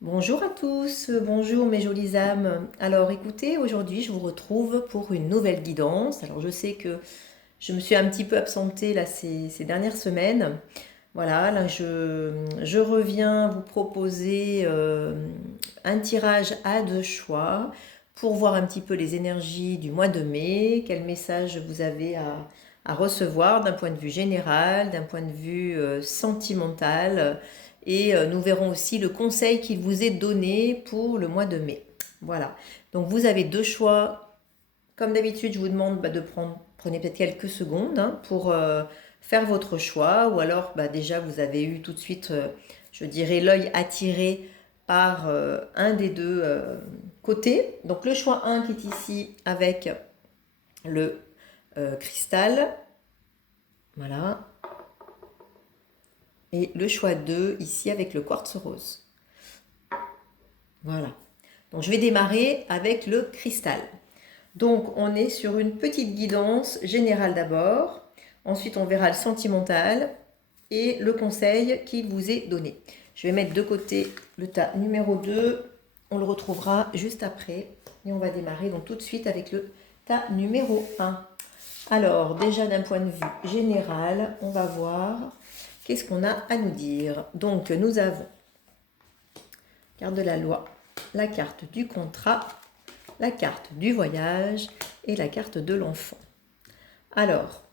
Bonjour à tous, bonjour mes jolies âmes. Alors écoutez, aujourd'hui je vous retrouve pour une nouvelle guidance. Alors je sais que je me suis un petit peu absentée là ces dernières semaines. Voilà, là je reviens vous proposer un tirage à deux choix pour voir un petit peu les énergies du mois de mai, quel message vous avez à recevoir d'un point de vue général, d'un point de vue sentimental. Et nous verrons aussi le conseil qu'il vous est donné pour le mois de mai. Voilà. Donc vous avez deux choix. Comme d'habitude, je vous demande de prenez peut-être quelques secondes pour faire votre choix. Ou alors déjà vous avez eu tout de suite, je dirais, l'œil attiré par un des deux côtés. Donc le choix 1 qui est ici avec le cristal. Voilà. Et le choix 2 ici avec le quartz rose. Voilà. Donc je vais démarrer avec le cristal. Donc on est sur une petite guidance générale d'abord. Ensuite on verra le sentimental et le conseil qu'il vous est donné. Je vais mettre de côté le tas numéro 2. On le retrouvera juste après. Et on va démarrer donc tout de suite avec le tas numéro 1. Alors déjà d'un point de vue général, on va voir qu'est-ce qu'on a à nous dire. Donc nous avons carte de la loi, la carte du contrat, la carte du voyage et la carte de l'enfant. Alors,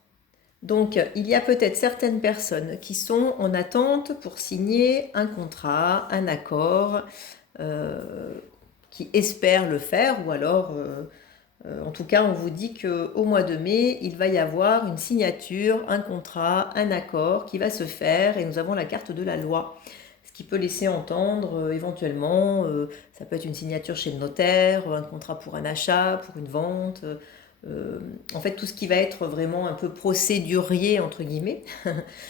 donc il y a peut-être certaines personnes qui sont en attente pour signer un contrat, un accord, qui espèrent le faire, ou alors, en tout cas, on vous dit qu'au mois de mai, il va y avoir une signature, un contrat, un accord qui va se faire, et nous avons la carte de la loi. Ce qui peut laisser entendre éventuellement, ça peut être une signature chez le notaire, un contrat pour un achat, pour une vente, en fait tout ce qui va être vraiment un peu procédurier entre guillemets.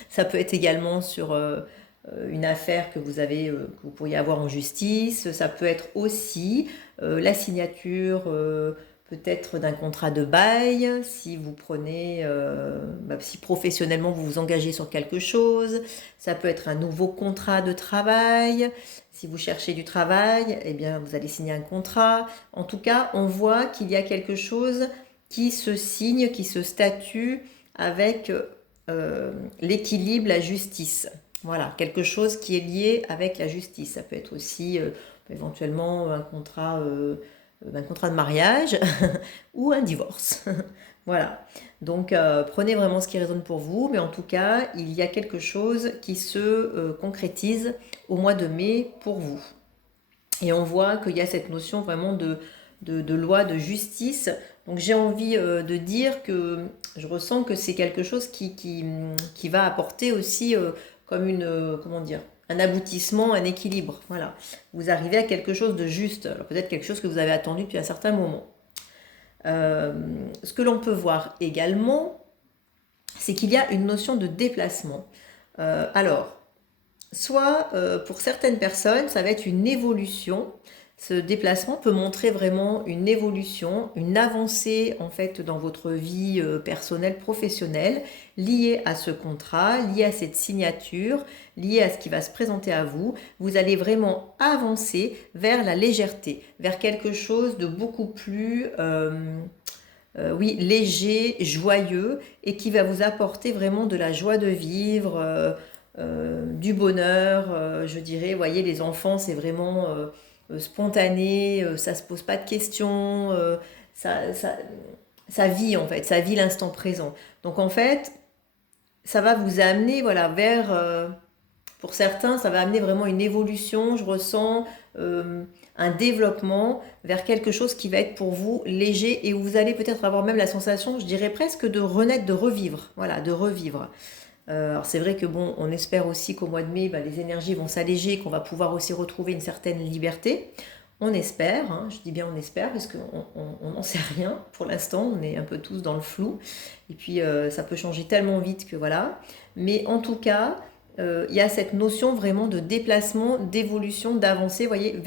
Ça peut être également sur une affaire que vous avez, que vous pourriez avoir en justice. Ça peut être aussi la signature peut-être d'un contrat de bail, si vous prenez, si professionnellement vous vous engagez sur quelque chose. Ça peut être un nouveau contrat de travail. Si vous cherchez du travail, eh bien vous allez signer un contrat. En tout cas, on voit qu'il y a quelque chose qui se signe, qui se statue avec l'équilibre, la justice. Voilà, quelque chose qui est lié avec la justice. Ça peut être aussi éventuellement un contrat de mariage ou un divorce. Voilà. Donc prenez vraiment ce qui résonne pour vous, mais en tout cas, il y a quelque chose qui se concrétise au mois de mai pour vous. Et on voit qu'il y a cette notion vraiment de loi, de justice. Donc j'ai envie de dire que je ressens que c'est quelque chose qui va apporter aussi comme comment dire, un aboutissement, un équilibre. Voilà. Vous arrivez à quelque chose de juste. Alors peut-être quelque chose que vous avez attendu depuis un certain moment. Ce que l'on peut voir également, c'est qu'il y a une notion de déplacement. Alors, soit pour certaines personnes, ça va être une évolution. Ce déplacement peut montrer vraiment une évolution, une avancée en fait dans votre vie personnelle, professionnelle, liée à ce contrat, liée à cette signature, liée à ce qui va se présenter à vous. Vous allez vraiment avancer vers la légèreté, vers quelque chose de beaucoup plus oui, léger, joyeux, et qui va vous apporter vraiment de la joie de vivre, du bonheur, je dirais. Vous voyez, les enfants, c'est vraiment spontané, ça se pose pas de questions, ça, ça, ça vit en fait, ça vit l'instant présent. Donc en fait, ça va vous amener voilà, vers, pour certains, ça va amener vraiment une évolution, je ressens un développement vers quelque chose qui va être pour vous léger et où vous allez peut-être avoir même la sensation, je dirais presque de renaître, de revivre. Voilà, de revivre. Alors c'est vrai que bon, on espère aussi qu'au mois de mai, les énergies vont s'alléger, qu'on va pouvoir aussi retrouver une certaine liberté. On espère, hein, je dis bien on espère, parce qu'on n'en sait rien pour l'instant, on est un peu tous dans le flou. Et puis ça peut changer tellement vite que voilà. Mais en tout cas, il y a cette notion vraiment de déplacement, d'évolution, d'avancée, vous voyez,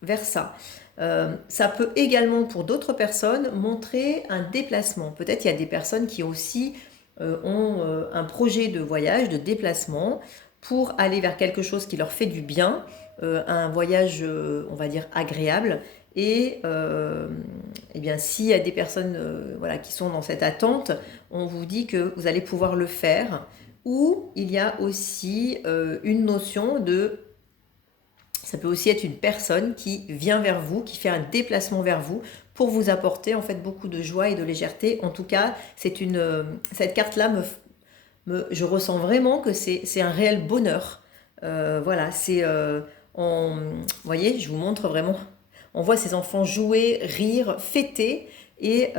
vers ça. Ça peut également pour d'autres personnes montrer un déplacement. Peut-être il y a des personnes qui aussi ont un projet de voyage, de déplacement, pour aller vers quelque chose qui leur fait du bien, un voyage, on va dire, agréable. Et eh bien, s'il y a des personnes voilà, qui sont dans cette attente, on vous dit que vous allez pouvoir le faire. Ou il y a aussi une notion de... Ça peut aussi être une personne qui vient vers vous, qui fait un déplacement vers vous pour vous apporter en fait beaucoup de joie et de légèreté. En tout cas, cette carte-là, je ressens vraiment que c'est un réel bonheur. Voilà, vous voyez, je vous montre vraiment. On voit ces enfants jouer, rire, fêter, et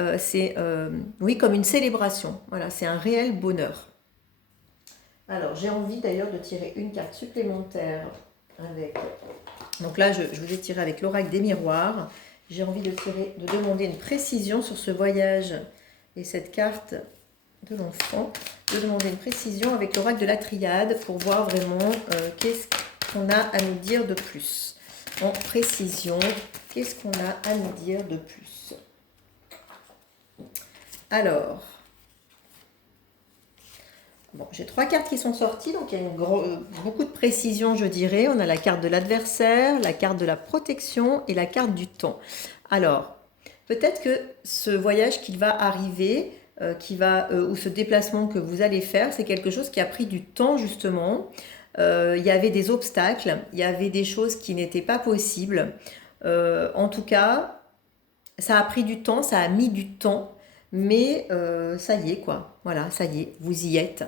oui, comme une célébration. Voilà, c'est un réel bonheur. Alors, j'ai envie d'ailleurs de tirer une carte supplémentaire avec... Donc là, je vous ai tiré avec l'oracle des miroirs. J'ai envie de demander une précision sur ce voyage et cette carte de l'enfant. De demander une précision avec l'oracle de la triade pour voir vraiment qu'est-ce qu'on a à nous dire de plus. En précision, qu'est-ce qu'on a à nous dire de plus? Alors... Bon, j'ai 3 cartes qui sont sorties, donc il y a beaucoup de précision, je dirais. On a la carte de l'adversaire, la carte de la protection et la carte du temps. Alors, peut-être que ce voyage qui va arriver, ou ce déplacement que vous allez faire, c'est quelque chose qui a pris du temps, justement. Il y avait des obstacles, il y avait des choses qui n'étaient pas possibles. En tout cas, ça a pris du temps, ça a mis du temps. Mais ça y est, quoi. Voilà, ça y est, vous y êtes.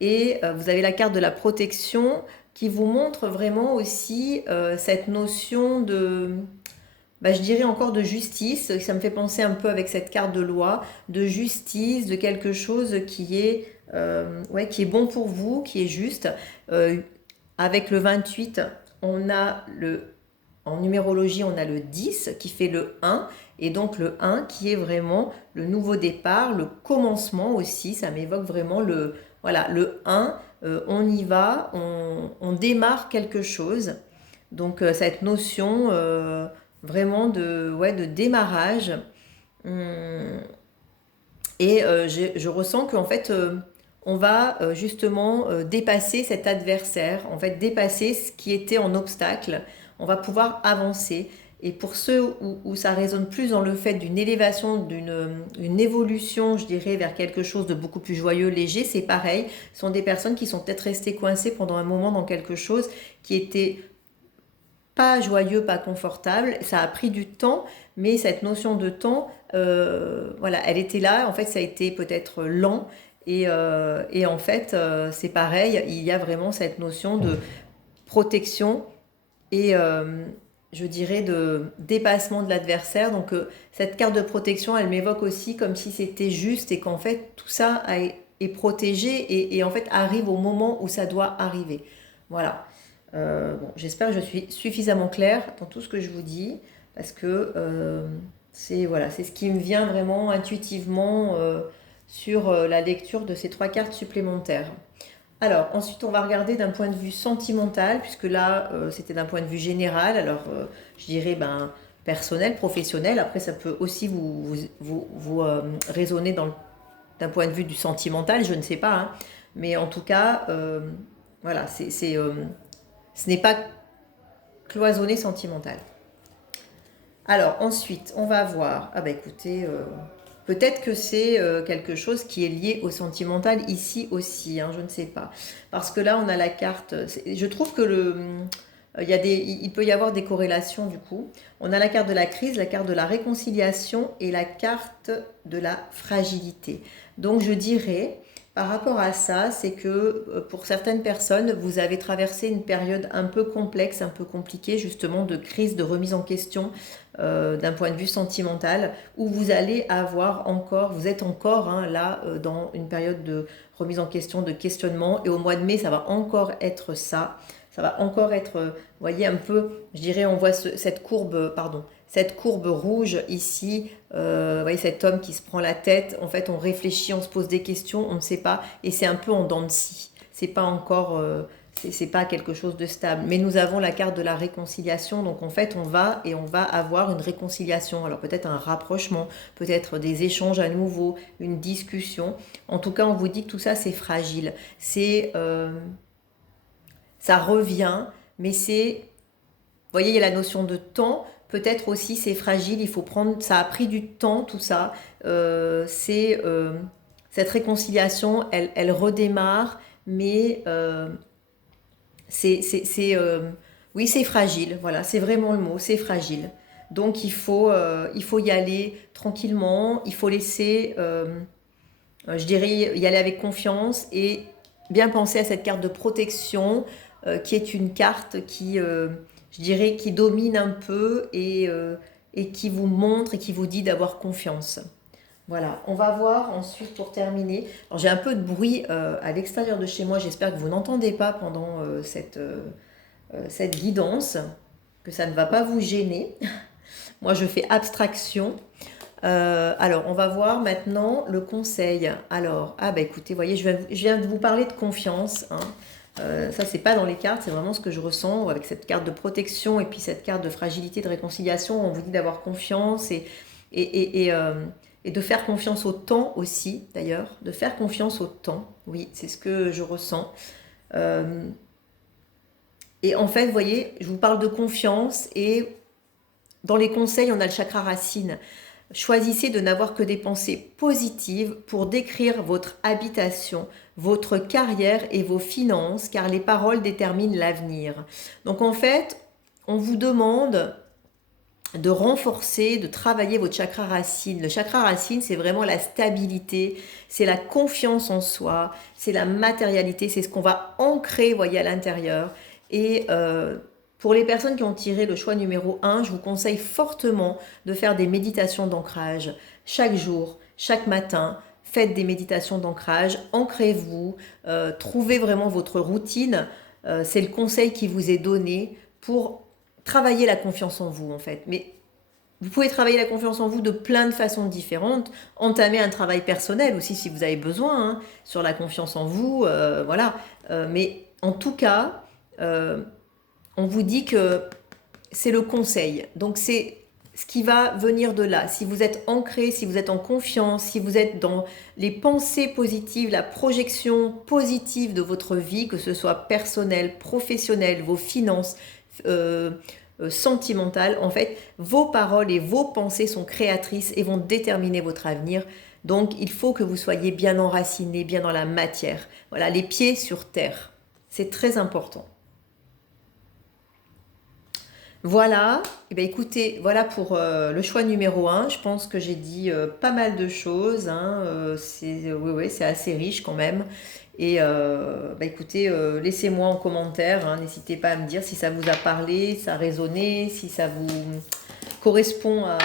Et vous avez la carte de la protection qui vous montre vraiment aussi cette notion de, je dirais encore de justice. Ça me fait penser un peu avec cette carte de loi, de justice, de quelque chose qui est bon pour vous, qui est juste. Avec le 28, en numérologie, on a le 10 qui fait le 1. Et donc le 1 qui est vraiment le nouveau départ, le commencement aussi, ça m'évoque vraiment le 1, on y va, on démarre quelque chose. Donc cette notion vraiment de démarrage. Et je ressens qu'en fait, on va justement dépasser cet adversaire, en fait dépasser ce qui était en obstacle, on va pouvoir avancer. Et pour ceux où ça résonne plus dans le fait d'une élévation, d'une évolution, je dirais, vers quelque chose de beaucoup plus joyeux, léger, c'est pareil. Ce sont des personnes qui sont peut-être restées coincées pendant un moment dans quelque chose qui était pas joyeux, pas confortable. Ça a pris du temps, mais cette notion de temps, voilà, elle était là. En fait, ça a été peut-être lent. Et en fait, c'est pareil, il y a vraiment cette notion de protection et je dirais de dépassement de l'adversaire. Donc cette carte de protection, elle m'évoque aussi comme si c'était juste et qu'en fait tout ça est protégé et en fait arrive au moment où ça doit arriver. Voilà. Bon, j'espère que je suis suffisamment claire dans tout ce que je vous dis parce que c'est ce qui me vient vraiment intuitivement sur la lecture de ces 3 cartes supplémentaires. Alors, ensuite, on va regarder d'un point de vue sentimental, puisque là, c'était d'un point de vue général. Alors, je dirais personnel, professionnel. Après, ça peut aussi vous raisonner d'un point de vue du sentimental, je ne sais pas. Hein. Mais en tout cas, voilà, ce n'est pas cloisonné sentimental. Alors, ensuite, on va voir. Ah écoutez... peut-être que c'est quelque chose qui est lié au sentimental ici aussi, hein, je ne sais pas. Parce que là, on a la carte... Je trouve que il peut y avoir des corrélations du coup. On a la carte de la crise, la carte de la réconciliation et la carte de la fragilité. Donc je dirais, par rapport à ça, c'est que pour certaines personnes, vous avez traversé une période un peu complexe, un peu compliquée, justement de crise, de remise en question d'un point de vue sentimental, où vous allez avoir vous êtes encore hein, là dans une période de remise en question, de questionnement, et au mois de mai, ça va encore être ça. Ça va encore être, vous voyez un peu, je dirais, on voit cette courbe rouge ici, vous voyez cet homme qui se prend la tête, en fait on réfléchit, on se pose des questions, on ne sait pas, et c'est un peu en dents de scie, c'est pas encore, c'est pas quelque chose de stable, mais nous avons la carte de la réconciliation, donc en fait on va avoir une réconciliation, alors peut-être un rapprochement, peut-être des échanges à nouveau, une discussion, en tout cas on vous dit que tout ça c'est fragile, ça revient, mais c'est voyez, il y a la notion de temps. Peut-être aussi c'est fragile, il faut prendre, ça a pris du temps tout ça. Cette réconciliation, elle redémarre, mais oui, c'est fragile. Voilà, c'est vraiment le mot, c'est fragile. Donc il faut y aller tranquillement, il faut laisser, je dirais, y aller avec confiance et bien penser à cette carte de protection qui est une carte qui, je dirais, qui domine un peu et qui vous montre et qui vous dit d'avoir confiance. Voilà, on va voir ensuite pour terminer. Alors j'ai un peu de bruit à l'extérieur de chez moi, j'espère que vous n'entendez pas pendant cette guidance, que ça ne va pas vous gêner. Moi je fais abstraction. Alors on va voir maintenant le conseil. Alors, ah bah écoutez, voyez, je viens de vous parler de confiance, hein. Ça c'est pas dans les cartes, c'est vraiment ce que je ressens avec cette carte de protection et puis cette carte de fragilité, de réconciliation. On vous dit d'avoir confiance et, et, et, euh, et de faire confiance au temps aussi, d'ailleurs, de faire confiance au temps. Oui, c'est ce que je ressens. Euh, et en fait, vous voyez, je vous parle de confiance et dans les conseils, on a le chakra racine. Choisissez de n'avoir que des pensées positives pour décrire votre habitation, votre carrière et vos finances, car les paroles déterminent l'avenir. Donc en fait, on vous demande de renforcer, de travailler votre chakra racine. Le chakra racine, c'est vraiment la stabilité, c'est la confiance en soi, c'est la matérialité, c'est ce qu'on va ancrer, voyez, à l'intérieur. Et pour les personnes qui ont tiré le choix numéro 1, je vous conseille fortement de faire des méditations d'ancrage chaque jour, chaque matin. Faites des méditations d'ancrage, ancrez-vous, trouvez vraiment votre routine. C'est le conseil qui vous est donné pour travailler la confiance en vous en fait. Mais vous pouvez travailler la confiance en vous de plein de façons différentes. Entamer un travail personnel aussi si vous avez besoin, hein, sur la confiance en vous, voilà. Mais en tout cas, euh, on vous dit que c'est le conseil. Donc c'est ce qui va venir de là. Si vous êtes ancré, si vous êtes en confiance, si vous êtes dans les pensées positives, la projection positive de votre vie, que ce soit personnelle, professionnelle, vos finances, euh, sentimentales, en fait, vos paroles et vos pensées sont créatrices et vont déterminer votre avenir. Donc il faut que vous soyez bien enraciné, bien dans la matière. Voilà, les pieds sur terre. C'est très important. Voilà, eh bien, écoutez, voilà pour le choix numéro un. Je pense que j'ai dit pas mal de choses, hein. Oui, oui, c'est assez riche quand même. Et bah, écoutez, laissez-moi en commentaire, hein, n'hésitez pas à me dire si ça vous a parlé, ça a résonné, si ça vous correspond à,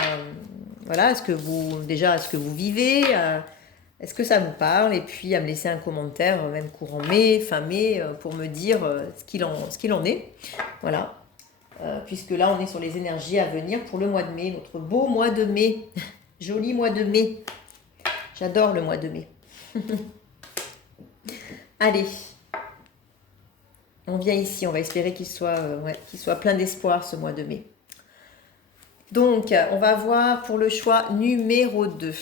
voilà, à ce que vous, déjà à ce que vous vivez, est-ce que ça vous parle, et puis à me laisser un commentaire, même courant mai, fin mai, pour me dire ce qu'il en est. Voilà. Puisque là, on est sur les énergies à venir pour le mois de mai, notre beau mois de mai. Joli mois de mai. J'adore le mois de mai. Allez, on vient ici, on va espérer qu'il soit plein d'espoir ce mois de mai. Donc, on va voir pour le choix numéro 2.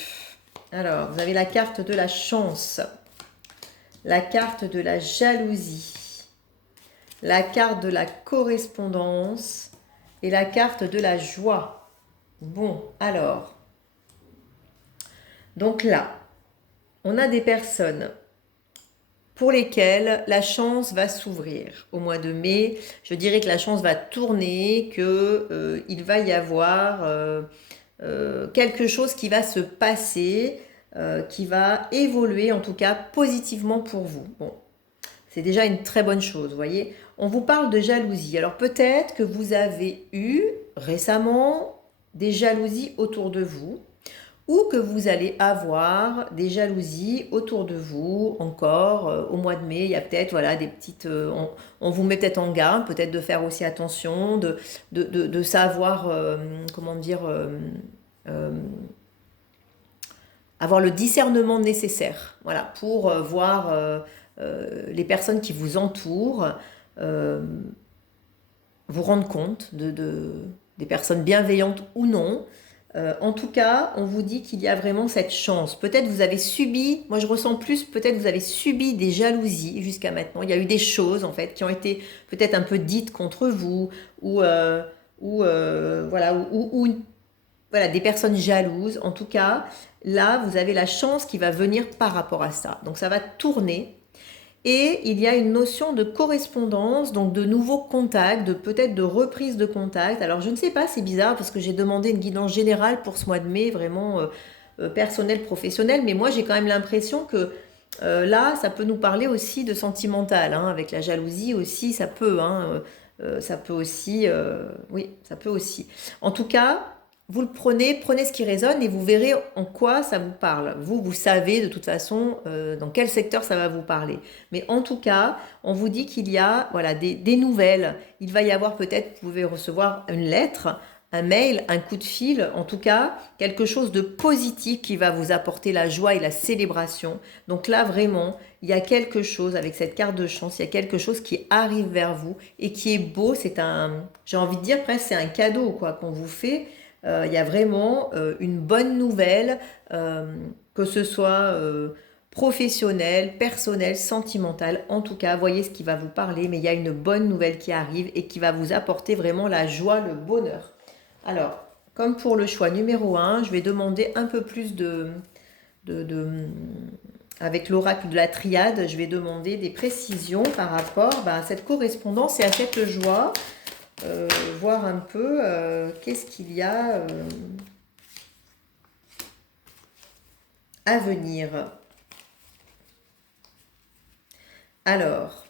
Alors, vous avez la carte de la chance, la carte de la jalousie, la carte de la correspondance et la carte de la joie. Bon, alors, donc là, on a des personnes pour lesquelles la chance va s'ouvrir. Au mois de mai, je dirais que la chance va tourner, qu'il va y avoir quelque chose qui va se passer, qui va évoluer en tout cas positivement pour vous. Bon, c'est déjà une très bonne chose, vous voyez. On vous parle de jalousie. Alors peut-être que vous avez eu récemment des jalousies autour de vous, ou que vous allez avoir des jalousies autour de vous encore au mois de mai. Il y a peut-être voilà, des petites... on vous met peut-être en garde, peut-être de faire aussi attention, de savoir, comment dire, euh, avoir le discernement nécessaire, voilà, pour voir les personnes qui vous entourent, euh, vous rendre compte des personnes bienveillantes ou non, En tout cas, on vous dit qu'il y a vraiment cette chance. Peut-être vous avez subi, moi je ressens plus, peut-être vous avez subi des jalousies jusqu'à maintenant. Il y a eu des choses en fait qui ont été peut-être un peu dites contre vous ou, voilà, voilà, des personnes jalouses. En tout cas, là, vous avez la chance qui va venir par rapport à ça. Donc ça va tourner. Et il y a une notion de correspondance, donc de nouveaux contacts, de peut-être de reprise de contact. Alors je ne sais pas, c'est bizarre parce que j'ai demandé une guidance générale pour ce mois de mai, vraiment personnel, professionnel, mais moi j'ai quand même l'impression que là, ça peut nous parler aussi de sentimental, hein, avec la jalousie aussi, ça peut, hein, ça peut aussi, oui, ça peut aussi. En tout cas, vous le prenez, prenez ce qui résonne et vous verrez en quoi ça vous parle. Vous, vous savez de toute façon dans quel secteur ça va vous parler. Mais en tout cas, on vous dit qu'il y a voilà, des nouvelles. Il va y avoir peut-être, vous pouvez recevoir une lettre, un mail, un coup de fil, en tout cas, quelque chose de positif qui va vous apporter la joie et la célébration. Donc là, vraiment, il y a quelque chose avec cette carte de chance, il y a quelque chose qui arrive vers vous et qui est beau. C'est un, j'ai envie de dire presque, c'est un cadeau quoi qu'on vous fait. Il y a vraiment une bonne nouvelle, que ce soit professionnel, personnel, sentimental. En tout cas, voyez ce qui va vous parler, mais il y a une bonne nouvelle qui arrive et qui va vous apporter vraiment la joie, le bonheur. Alors, comme pour le choix numéro un, je vais demander un peu plus de, de- avec l'oracle de la triade, je vais demander des précisions par rapport à cette correspondance et à cette joie. Voir un peu qu'est-ce qu'il y a à venir. Alors,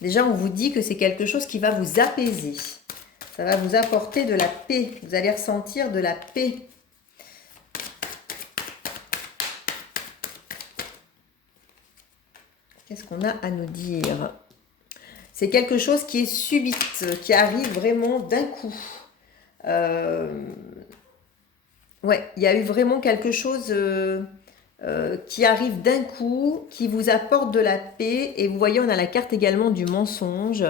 déjà, on vous dit que c'est quelque chose qui va vous apaiser. Ça va vous apporter de la paix. Vous allez ressentir de la paix. Qu'est-ce qu'on a à nous dire? C'est quelque chose qui est subite, qui arrive vraiment d'un coup. Ouais, il y a eu vraiment quelque chose qui arrive d'un coup, qui vous apporte de la paix. Et vous voyez, on a la carte également du mensonge,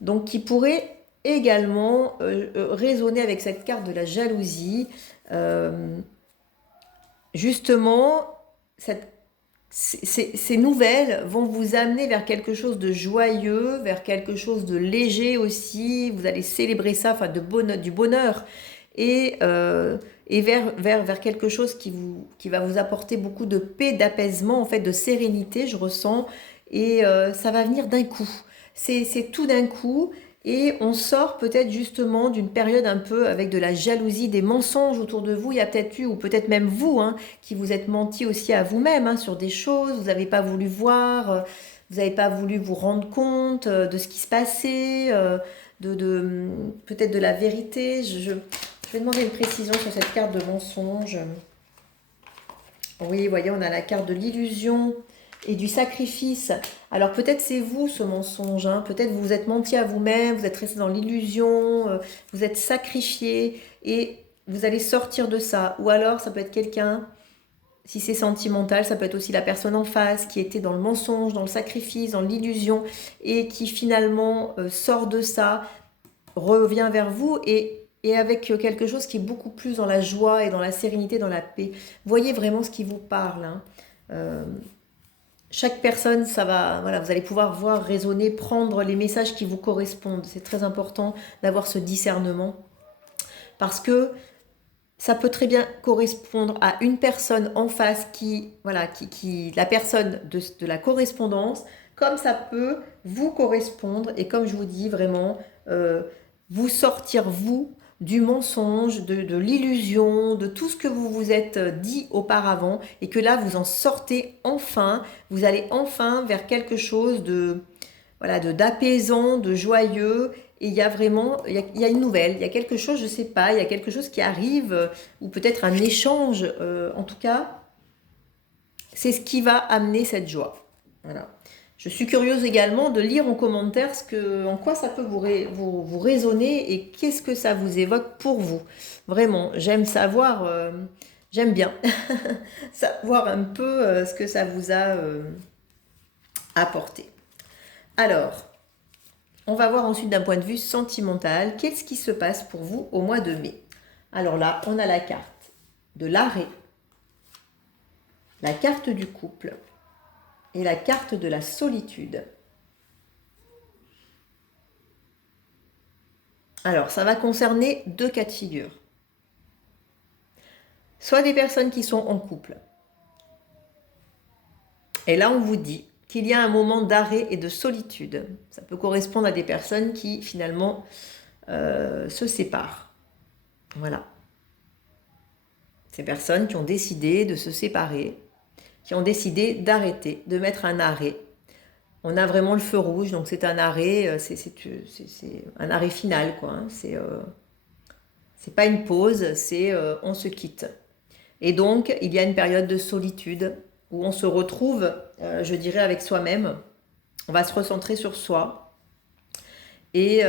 donc qui pourrait également résonner avec cette carte de la jalousie. Euh, Justement, ces nouvelles vont vous amener vers quelque chose de joyeux, vers quelque chose de léger aussi. Vous allez célébrer ça, enfin du bonheur. Et, vers quelque chose qui va vous apporter beaucoup de paix, d'apaisement, en fait, de sérénité, je ressens. Et ça va venir d'un coup. C'est tout d'un coup. Et on sort peut-être justement d'une période un peu avec de la jalousie, des mensonges autour de vous. Il y a peut-être eu, ou peut-être même vous, hein, qui vous êtes menti aussi à vous-même hein, sur des choses. Vous n'avez pas voulu voir, vous n'avez pas voulu vous rendre compte de ce qui se passait, peut-être de la vérité. Je vais demander une précision sur cette carte de mensonge. Oui, voyez, on a la carte de l'illusion et du sacrifice. Alors peut-être c'est vous ce mensonge, hein. Peut-être vous vous êtes menti à vous-même, vous êtes resté dans l'illusion, vous êtes sacrifié et vous allez sortir de ça. Ou alors ça peut être quelqu'un, si c'est sentimental, ça peut être aussi la personne en face qui était dans le mensonge, dans le sacrifice, dans l'illusion et qui finalement sort de ça, revient vers vous et avec quelque chose qui est beaucoup plus dans la joie et dans la sérénité, dans la paix. Voyez vraiment ce qui vous parle, hein. Euh, Chaque personne, ça va, voilà, vous allez pouvoir voir, raisonner, prendre les messages qui vous correspondent. C'est très important d'avoir ce discernement parce que ça peut très bien correspondre à une personne en face qui, voilà, la personne de la correspondance, comme ça peut vous correspondre et comme je vous dis vraiment, vous sortir vous du mensonge, de l'illusion, de tout ce que vous vous êtes dit auparavant et que là vous en sortez enfin, vous allez enfin vers quelque chose de, voilà, d'apaisant, de joyeux. Et il y a vraiment, il y a une nouvelle, il y a quelque chose, je sais pas, il y a quelque chose qui arrive, ou peut-être un échange. En tout cas, c'est ce qui va amener cette joie. Voilà. Je suis curieuse également de lire en commentaire en quoi ça peut vous résonner et qu'est-ce que ça vous évoque pour vous. Vraiment, j'aime savoir, j'aime bien savoir un peu ce que ça vous a apporté. Alors, on va voir ensuite d'un point de vue sentimental, qu'est-ce qui se passe pour vous au mois de mai. Alors là, on a la carte de l'arrêt, la carte du couple et la carte de la solitude. Alors, ça va concerner deux cas de figure. Soit des personnes qui sont en couple. Et là, on vous dit qu'il y a un moment d'arrêt et de solitude. Ça peut correspondre à des personnes qui, finalement, se séparent. Voilà. Ces personnes qui ont décidé de se séparer, qui ont décidé d'arrêter, de mettre un arrêt. On a vraiment le feu rouge, donc c'est un arrêt, c'est un arrêt final, quoi. Hein. C'est pas une pause, c'est on se quitte. Et donc, il y a une période de solitude où on se retrouve, je dirais, avec soi-même. On va se recentrer sur soi. Et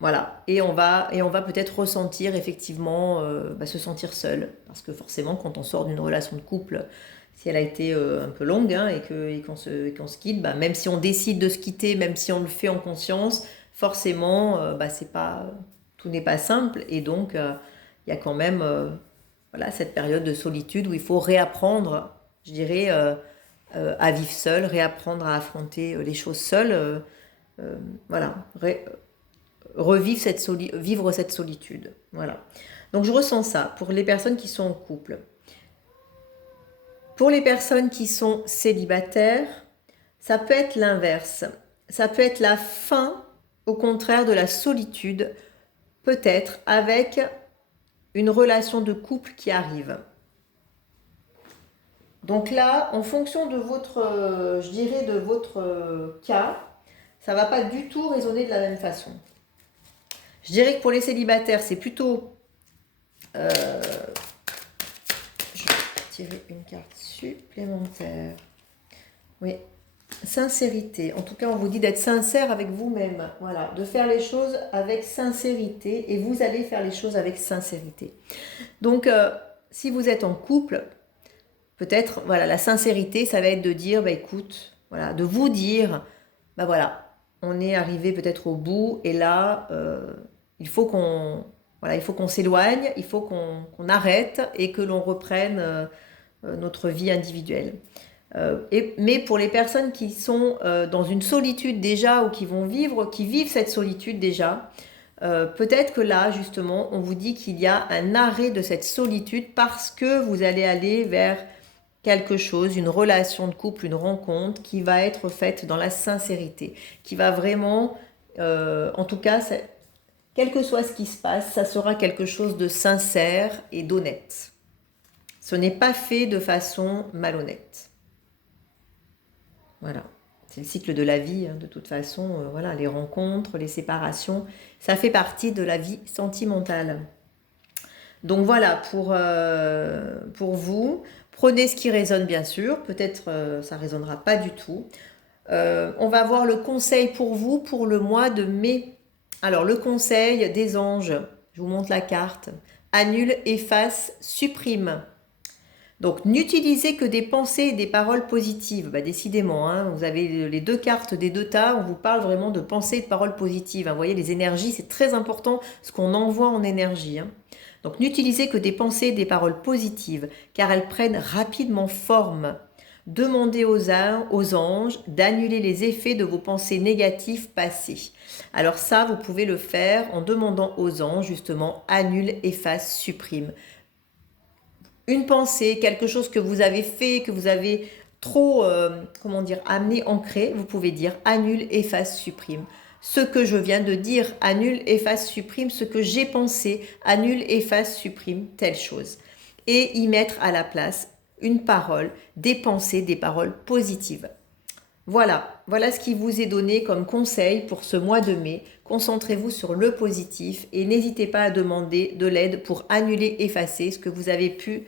voilà. Et on va peut-être ressentir, effectivement, se sentir seul. Parce que forcément, quand on sort d'une relation de couple, si elle a été un peu longue hein, et qu'on se quitte, même si on décide de se quitter, même si on le fait en conscience, forcément, tout n'est pas simple. Et donc, il y a quand même cette période de solitude où il faut réapprendre, je dirais, à vivre seul, réapprendre à affronter les choses seul. Vivre cette solitude. Voilà. Donc je ressens ça pour les personnes qui sont en couple. Pour les personnes qui sont célibataires, ça peut être l'inverse. Ça peut être la fin, au contraire, de la solitude, peut-être avec une relation de couple qui arrive. Donc là, en fonction de votre, je dirais, de votre cas, ça ne va pas du tout résonner de la même façon. Je dirais que pour les célibataires, c'est plutôt... je vais tirer une carte supplémentaire. Oui, sincérité. En tout cas, on vous dit d'être sincère avec vous-même. Voilà, de faire les choses avec sincérité et vous allez faire les choses avec sincérité. Donc, si vous êtes en couple, peut-être, voilà, la sincérité, ça va être de dire, écoute, voilà, de vous dire, voilà, on est arrivé peut-être au bout et là, il faut qu'on s'éloigne, il faut qu'on arrête et que l'on reprenne notre vie individuelle. Mais pour les personnes qui sont dans une solitude déjà ou qui vivent cette solitude déjà, peut-être que là, justement, on vous dit qu'il y a un arrêt de cette solitude parce que vous allez aller vers quelque chose, une relation de couple, une rencontre qui va être faite dans la sincérité, qui va vraiment, en tout cas, quel que soit ce qui se passe, ça sera quelque chose de sincère et d'honnête. Ce n'est pas fait de façon malhonnête. Voilà, c'est le cycle de la vie, hein, de toute façon, les rencontres, les séparations, ça fait partie de la vie sentimentale. Donc voilà, pour vous, prenez ce qui résonne bien sûr, peut-être ça ne résonnera pas du tout. On va voir le conseil pour vous pour le mois de mai. Alors le conseil des anges, je vous montre la carte, annule, efface, supprime. Donc, n'utilisez que des pensées et des paroles positives. Décidément, hein, vous avez les deux cartes des deux tas, on vous parle vraiment de pensées et de paroles positives. Hein. Vous voyez, les énergies, c'est très important ce qu'on envoie en énergie. Hein. Donc, n'utilisez que des pensées et des paroles positives, car elles prennent rapidement forme. Demandez aux anges d'annuler les effets de vos pensées négatives passées. Alors ça, vous pouvez le faire en demandant aux anges, justement, annule, efface, supprime. Une pensée, quelque chose que vous avez fait, que vous avez trop, amené, ancré, vous pouvez dire annule, efface, supprime. Ce que je viens de dire, annule, efface, supprime. Ce que j'ai pensé, annule, efface, supprime, telle chose. Et y mettre à la place une parole, des pensées, des paroles positives. Voilà ce qui vous est donné comme conseil pour ce mois de mai. Concentrez-vous sur le positif et n'hésitez pas à demander de l'aide pour annuler, effacer ce que vous avez pu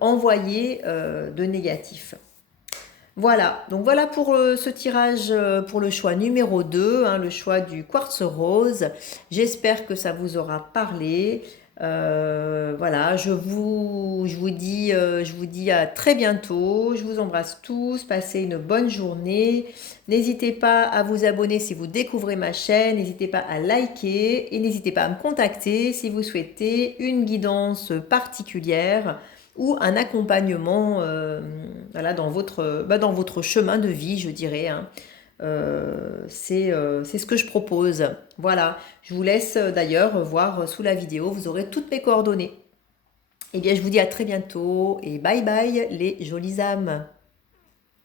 envoyer de négatif. Voilà, donc voilà pour ce tirage pour le choix numéro 2, hein, le choix du quartz rose. J'espère que ça vous aura parlé. Voilà, je vous dis à très bientôt. Je vous embrasse tous. Passez une bonne journée. N'hésitez pas à vous abonner si vous découvrez ma chaîne. N'hésitez pas à liker et n'hésitez pas à me contacter si vous souhaitez une guidance particulière ou un accompagnement voilà, dans votre chemin de vie, je dirais, hein. C'est ce que je propose. Voilà, je vous laisse d'ailleurs voir sous la vidéo, vous aurez toutes mes coordonnées. Eh bien, je vous dis à très bientôt et bye bye les jolies âmes.